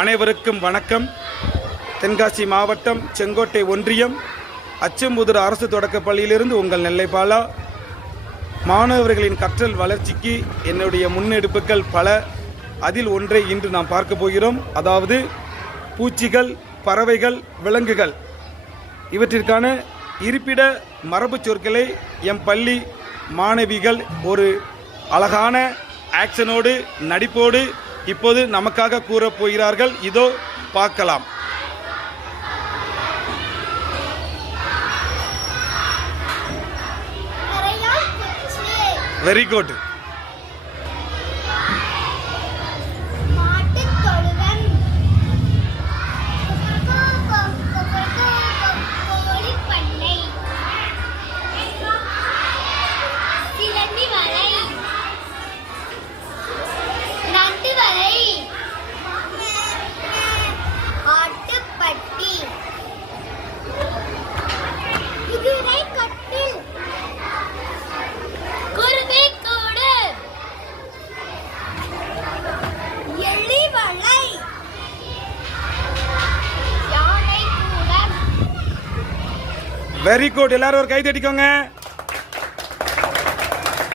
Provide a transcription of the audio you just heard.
அனைவருக்கும் வணக்கம். தென்காசி மாவட்டம் செங்கோட்டை ஒன்றியம் அச்சம்புதூர் அரசு தொடக்கப் பள்ளியிலிருந்து உங்கள் நெல்லை பாலா. மாணவர்களின் கற்றல் வளர்ச்சிக்கு என்னுடைய முன்னெடுப்புகள் பல. அதில் ஒன்றை இன்று நாம் பார்க்க போகிறோம். அதாவது பூச்சிகள், பறவைகள், விலங்குகள் இவற்றிற்கான இருப்பிட மரபு சொற்களை எம் பள்ளி மாணவிகள் ஒரு அழகான ஆக்ஷனோடு நடிப்போடு இப்போது நமக்காக கூறப் போகிறார்கள். இதோ பார்க்கலாம். Very good. Very good. எல்லாரும் ஒரு கை தட்டிக்கோங்க.